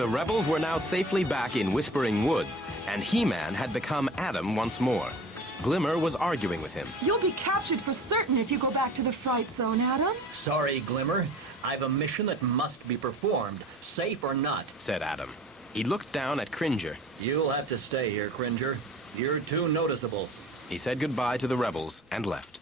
The rebels were now safely back in Whispering Woods, and He-Man had become Adam once more. Glimmer was arguing with him. You'll be captured for certain if you go back to the Fright Zone, Adam. Sorry, Glimmer. I've a mission that must be performed, safe or not, said Adam. He looked down at Cringer. You'll have to stay here, Cringer. You're too noticeable. He said goodbye to the rebels and left.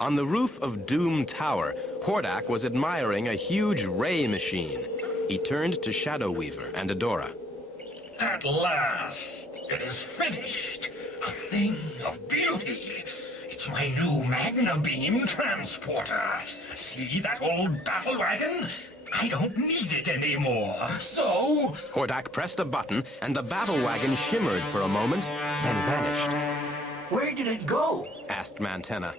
On the roof of Doom Tower, Hordak was admiring a huge ray machine. He turned to Shadow Weaver and Adora. At last, it is finished. A thing of beauty. It's my new Magna Beam transporter. See that old battle wagon? I don't need it anymore, so... Hordak pressed a button, and the battle wagon shimmered for a moment, then vanished. Where did it go? Asked Mantenna.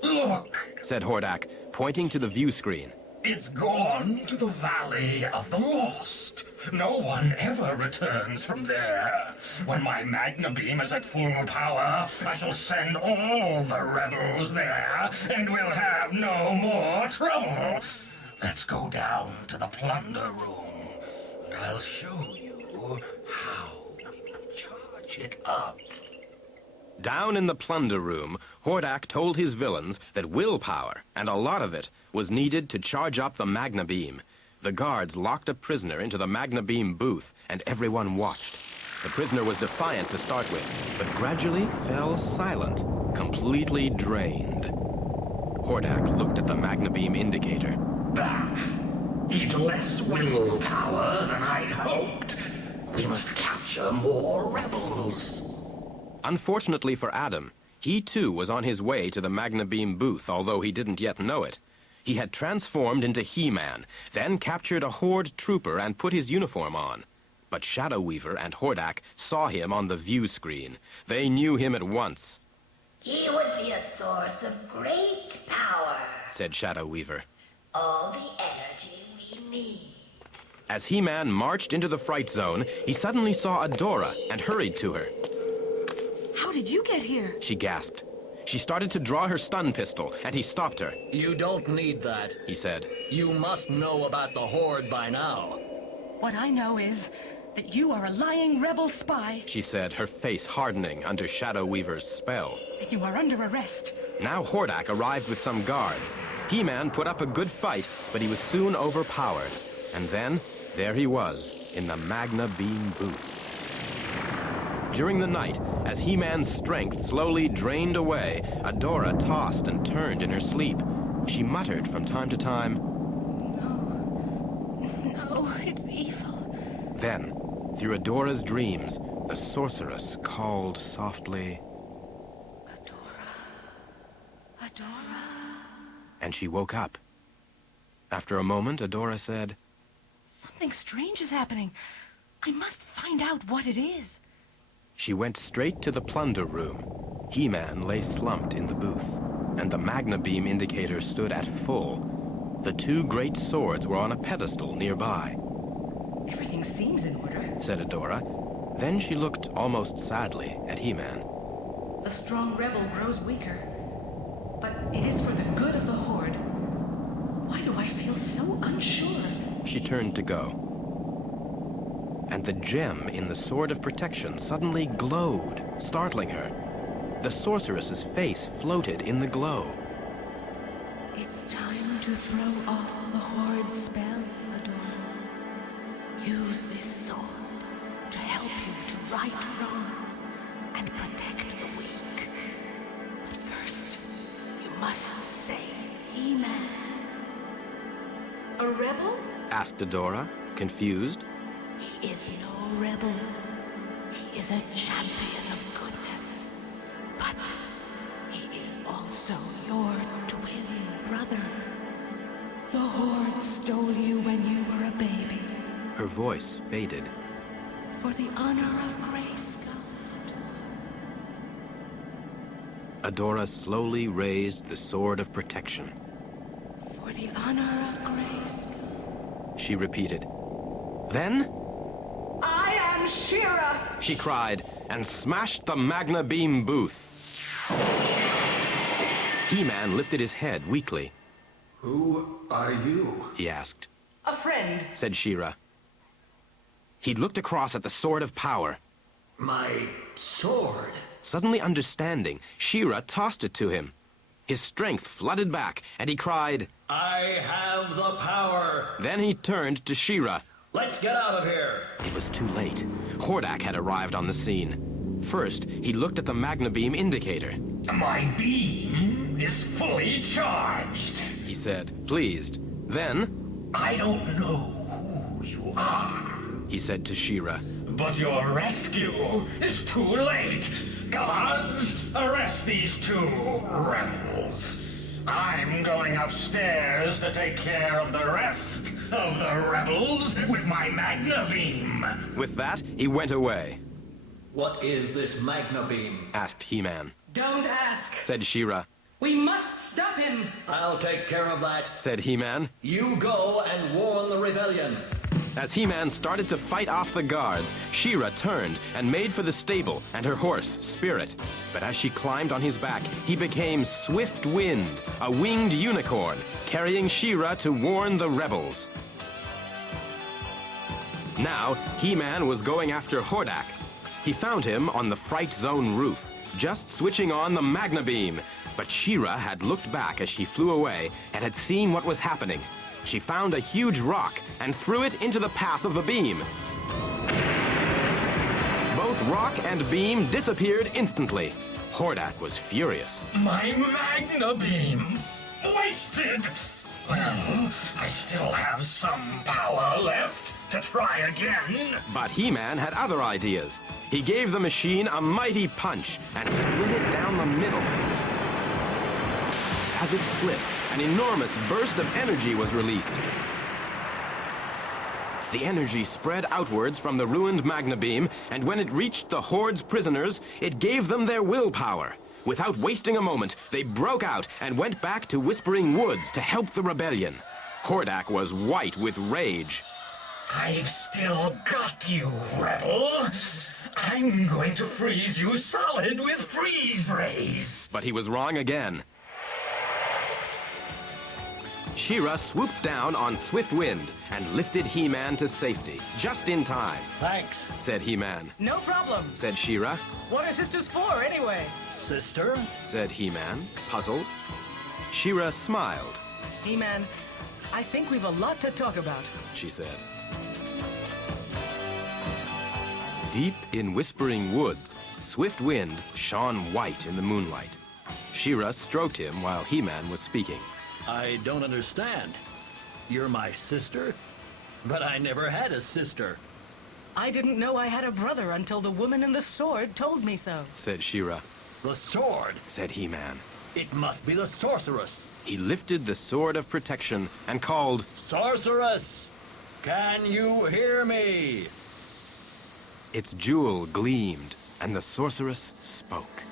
Look, said Hordak, pointing to the view screen. It's gone to the Valley of the Lost. No one ever returns from there. When my Magna Beam is at full power, I shall send all the rebels there, and we'll have no more trouble. Let's go down to the plunder room, and I'll show you how we charge it up. Down in the plunder room, Hordak told his villains that willpower, and a lot of it, was needed to charge up the Magna Beam. The guards locked a prisoner into the Magna Beam booth, and everyone watched. The prisoner was defiant to start with, but gradually fell silent, completely drained. Hordak looked at the Magna Beam indicator. Bah! He'd less willpower than I'd hoped. We must capture more rebels. Unfortunately for Adam, he too was on his way to the Magna Beam booth, although he didn't yet know it. He had transformed into He-Man, then captured a Horde trooper and put his uniform on. But Shadow Weaver and Hordak saw him on the view screen. They knew him at once. He would be a source of great power, said Shadow Weaver. All the energy we need. As He-Man marched into the Fright Zone, he suddenly saw Adora and hurried to her. How did you get here? She gasped. She started to draw her stun pistol, and he stopped her. You don't need that, he said. You must know about the Horde by now. What I know is that you are a lying rebel spy. She said, her face hardening under Shadow Weaver's spell. You are under arrest. Now Hordak arrived with some guards. He-Man put up a good fight, but he was soon overpowered. And then, there he was, in the Magna Beam booth. During the night, as He-Man's strength slowly drained away, Adora tossed and turned in her sleep. She muttered from time to time, No, it's evil. Then, through Adora's dreams, the sorceress called softly, Adora. And she woke up. After a moment, Adora said, Something strange is happening. I must find out what it is. She went straight to the plunder room. He-Man lay slumped in the booth, and the Magna Beam indicator stood at full. The two great swords were on a pedestal nearby. Everything seems in order, said Adora. Then she looked almost sadly at He-Man. The strong rebel grows weaker, but it is for the good of the Horde. Why do I feel so unsure? She turned to go. And the gem in the Sword of Protection suddenly glowed, startling her. The sorceress's face floated in the glow. It's time to throw off the Horde's spell, Adora. Use this sword to help you to right wrongs and protect the weak. But first, you must save He-Man. A rebel? Asked Adora, confused. He is no rebel. He is a champion of goodness. But he is also your twin brother. The Horde stole you when you were a baby. Her voice faded. For the honor of Grayskull. Adora slowly raised the Sword of Protection. For the honor of Grayskull. She repeated. Then, I am She-Ra! She cried, and smashed the Magna Beam booth. He-Man lifted his head weakly. Who are you? He asked. A friend. said She-Ra. He looked across at the Sword of Power. My sword. Suddenly understanding, She-Ra tossed it to him. His strength flooded back, and he cried, I have the power. Then he turned to She-Ra. Let's get out of here. It was too late. Hordak had arrived on the scene. First, he looked at the Magna Beam indicator. My beam is fully charged. He said, pleased. Then, I don't know who you are, he said to She-Ra. but your rescue is too late. Guards, arrest these two rebels. I'm going upstairs to take care of the rest of the rebels with my Magna Beam. With that, he went away, What is this Magna Beam? asked He-Man. Don't ask. Said She-Ra. We must stop him. I'll take care of that. Said He-Man. You go and warn the rebellion. As He-Man started to fight off the guards, She-Ra turned and made for the stable and her horse, Spirit. But as she climbed on his back, he became Swift Wind, a winged unicorn, carrying She-Ra to warn the rebels. Now, He-Man was going after Hordak. He found him on the Fright Zone roof, just switching on the Magna Beam. But She-Ra had looked back as she flew away and had seen what was happening. She found a huge rock and threw it into the path of the beam. Both rock and beam disappeared instantly. Hordak was furious. My Magna Beam! Wasted! Well, I still have some power left to try again. But He-Man had other ideas. He gave the machine a mighty punch and split it down the middle. As it split, an enormous burst of energy was released. The energy spread outwards from the ruined Magna Beam, and when it reached the Horde's prisoners, it gave them their willpower. Without wasting a moment, they broke out and went back to Whispering Woods to help the rebellion. Hordak was white with rage. I've still got you, rebel. I'm going to freeze you solid with freeze rays. But he was wrong again. She-Ra swooped down on Swift Wind and lifted He-Man to safety, just in time, Thanks, said He-Man. No problem. Said She-Ra. What are sisters for, anyway? sister. Said He-Man, puzzled. She-Ra smiled, He-Man, I think we've a lot to talk about. she said. Deep in Whispering Woods, Swift Wind shone white in the moonlight. She-Ra stroked him while He-Man was speaking. I don't understand. You're my sister? But I never had a sister. I didn't know I had a brother until the woman in the sword told me so. Said She-Ra. The sword? Said He-Man. It must be the sorceress. He lifted the sword of protection and called, Sorceress! Can you hear me? Its jewel gleamed, and the sorceress spoke.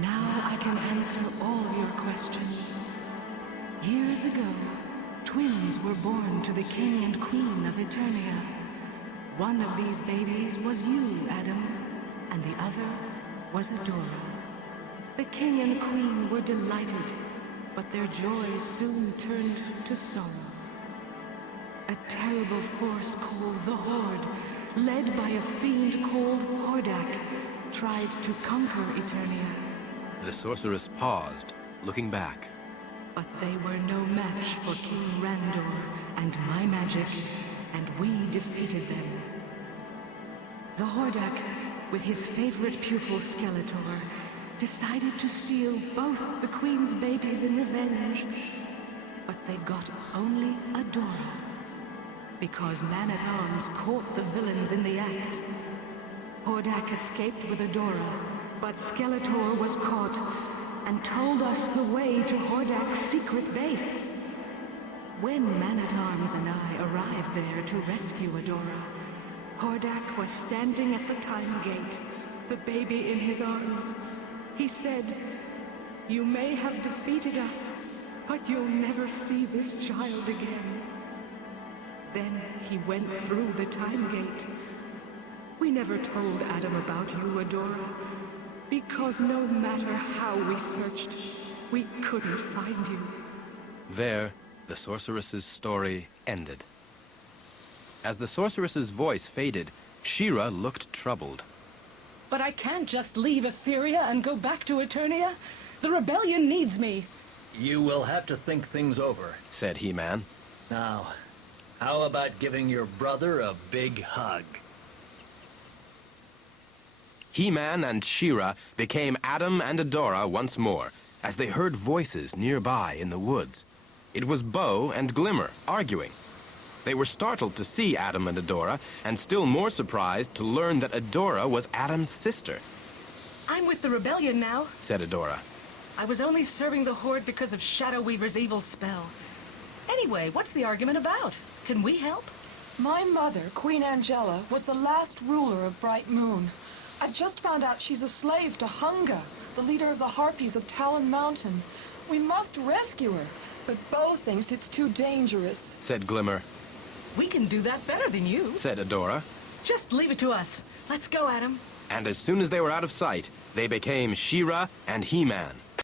Now I can answer all your questions. Years ago, twins were born to the king and queen of Eternia. One of these babies was you, Adam, and the other was Adora. The king and queen were delighted, but their joy soon turned to sorrow. A terrible force called the Horde, led by a fiend called Hordak, tried to conquer Eternia. The sorceress paused, looking back. But they were no match for King Randor and my magic, and we defeated them. The Hordak, with his favorite pupil Skeletor, decided to steal both the Queen's babies in revenge. But they got only Adora, because Man-at-Arms caught the villains in the act. Hordak escaped with Adora, but Skeletor was caught and told us the way to Hordak's secret base. When Man-at-Arms and I arrived there to rescue Adora, Hordak was standing at the time gate, the baby in his arms. He said, "You may have defeated us, but you'll never see this child again." Then he went through the time gate. We never told Adam about you, Adora, because no matter how we searched, we couldn't find you. There, The sorceress's story ended. As the sorceress's voice faded, She-Ra looked troubled. But I can't just leave Etheria and go back to Eternia. The rebellion needs me. You will have to think things over. Said He-Man. Now, how about giving your brother a big hug? He-Man and She-Ra became Adam and Adora once more, as they heard voices nearby in the woods. It was Bo and Glimmer arguing. They were startled to see Adam and Adora, and still more surprised to learn that Adora was Adam's sister, I'm with the rebellion now. said Adora. I was only serving the Horde because of Shadow Weaver's evil spell. Anyway, what's the argument about? Can we help? My mother, Queen Angela, was the last ruler of Bright Moon. I've just found out she's a slave to Hunga, the leader of the Harpies of Talon Mountain. We must rescue her, but Bo thinks it's too dangerous. Said Glimmer. We can do that better than you. Said Adora. Just leave it to us. Let's go, Adam. And as soon as they were out of sight, they became She-Ra and He-Man.